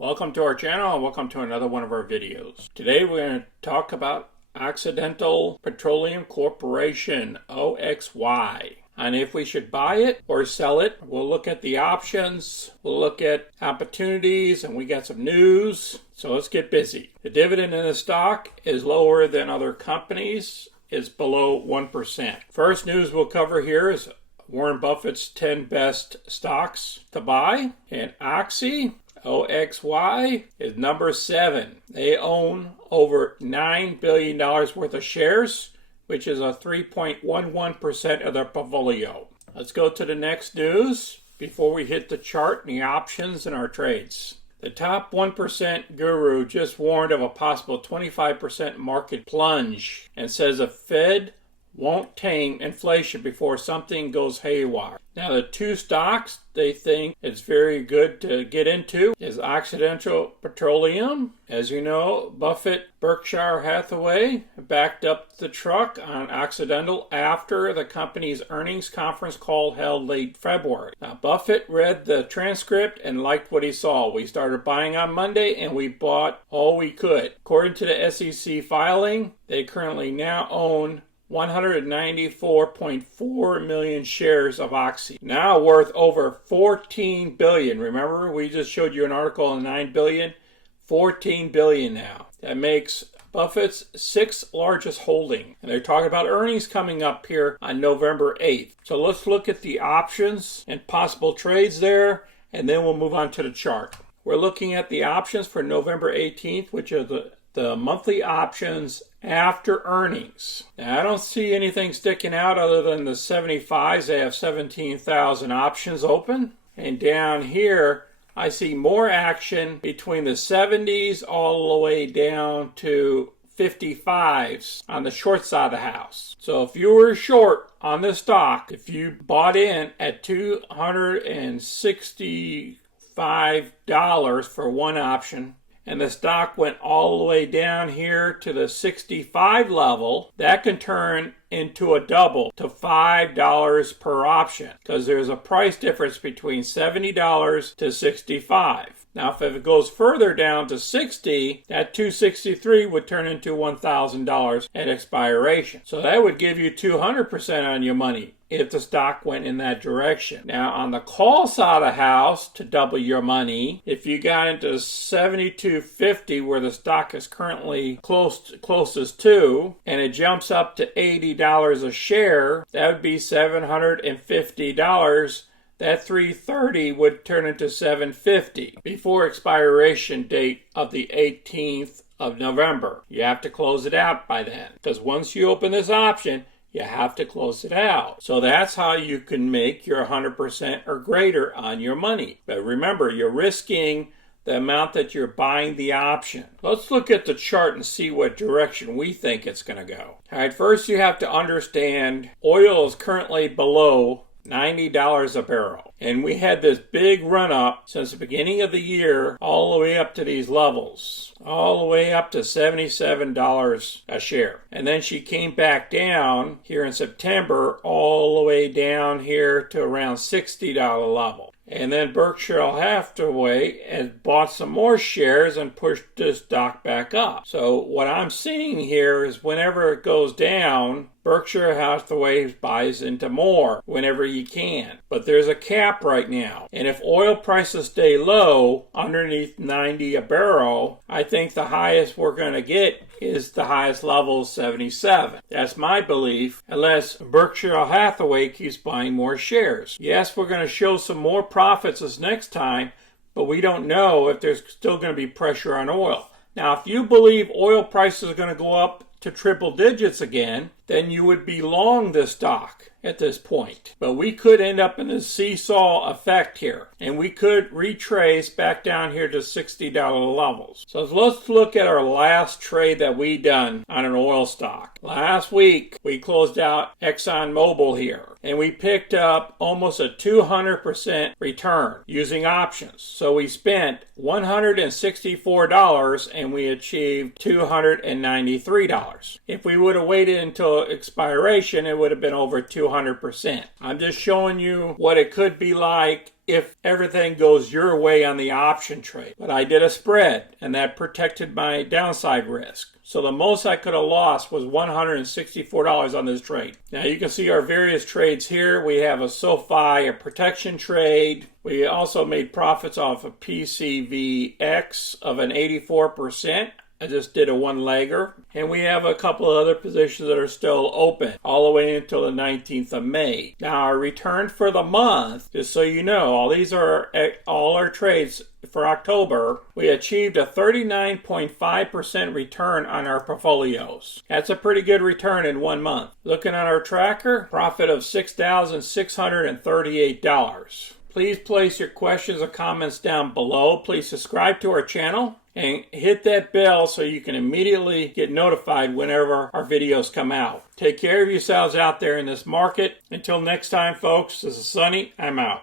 Welcome to our channel and welcome to another one of our videos. Today we're going to talk about Occidental Petroleum Corporation, OXY. And if we should buy it or sell it. We'll look at the options, we'll look at opportunities, and we got some news. So let's get busy. The dividend in the stock is lower than other companies. It's below 1%. First news we'll cover here is Warren Buffett's 10 best stocks to buy. And OXY is number 7. They own over $9 billion worth of shares, which is a 3.11% of their portfolio. Let's go to the next news before we hit the chart and the options in our trades. The top 1% guru just warned of a possible 25% market plunge and says the Fed won't tame inflation before something goes haywire. Now, the two stocks they think it's very good to get into is Occidental Petroleum. As you know, Buffett, Berkshire Hathaway backed up the truck on Occidental after the company's earnings conference call held late February. Now, Buffett read the transcript and liked what he saw. We started buying on Monday and we bought all we could. According to the SEC filing, they currently now own 194.4 million shares of Oxy, now worth over 14 billion. Remember, we just showed you an article on 9 billion, 14 billion now. That makes Buffett's 6th largest holding. And they're talking about earnings coming up here on November 8th. So let's look at the options and possible trades there, and then we'll move on to the chart. We're looking at the options for November 18th, which are the monthly options after earnings. Now, I don't see anything sticking out other than the 75s. They have 17,000 options open. And down here, I see more action between the 70s all the way down to 55s on the short side of the house. So if you were short on this stock, if you bought in at $265 for one option, and the stock went all the way down here to the 65 level, that can turn into a double to $5 per option, because there's a price difference between $70 to 65. Now, if it goes further down to 60, that 263 would turn into $1,000 at expiration. So that would give you 200% on your money if the stock went in that direction. Now, on the call side of the house, to double your money, if you got into 72.50, where the stock is currently closest to, and it jumps up to $80 a share, that would be $750. That 330 would turn into $750 before expiration date of the 18th of November. You have to close it out by then, because once you open this option, you have to close it out. So that's how you can make your 100% or greater on your money. But remember, you're risking the amount that you're buying the option. Let's look at the chart and see what direction we think it's going to go. All right, first you have to understand oil is currently below $90 a barrel. And we had this big run up since the beginning of the year all the way up to these levels, all the way up to $77 a share. And then she came back down here in September all the way down here to around $60 level. And then Berkshire Hathaway has bought some more shares and pushed this stock back up. So what I'm seeing here is whenever it goes down, Berkshire Hathaway buys into more whenever he can. But there's a cap right now. And if oil prices stay low, underneath 90 a barrel, I think the highest we're going to get is the highest level, 77. That's my belief, unless Berkshire Hathaway keeps buying more shares. Yes, we're going to show some more profits this next time, but we don't know if there's still going to be pressure on oil. Now, if you believe oil prices are going to go up to triple digits again, then you would be long this stock at this point. But we could end up in a seesaw effect here, and we could retrace back down here to $60 levels. So let's look at our last trade that we done on an oil stock. Last week, we closed out ExxonMobil here, and we picked up almost a 200% return using options. So we spent $164 and we achieved $293. If we would have waited until to expiration, it would have been over 200%. I'm just showing you what it could be like if everything goes your way on the option trade. But I did a spread, and that protected my downside risk. So the most I could have lost was $164 on this trade. Now you can see our various trades here. We have a SoFi, a protection trade. We also made profits off of PCVX of an 84%. I just did a one-legger. And we have a couple of other positions that are still open all the way until the 19th of May. Now our return for the month, just so you know, all our trades for October, we achieved a 39.5% return on our portfolios. That's a pretty good return in 1 month. Looking at our tracker, profit of $6,638. Please place your questions or comments down below. Please subscribe to our channel and hit that bell so you can immediately get notified whenever our videos come out. Take care of yourselves out there in this market. Until next time, folks, this is Sonny. I'm out.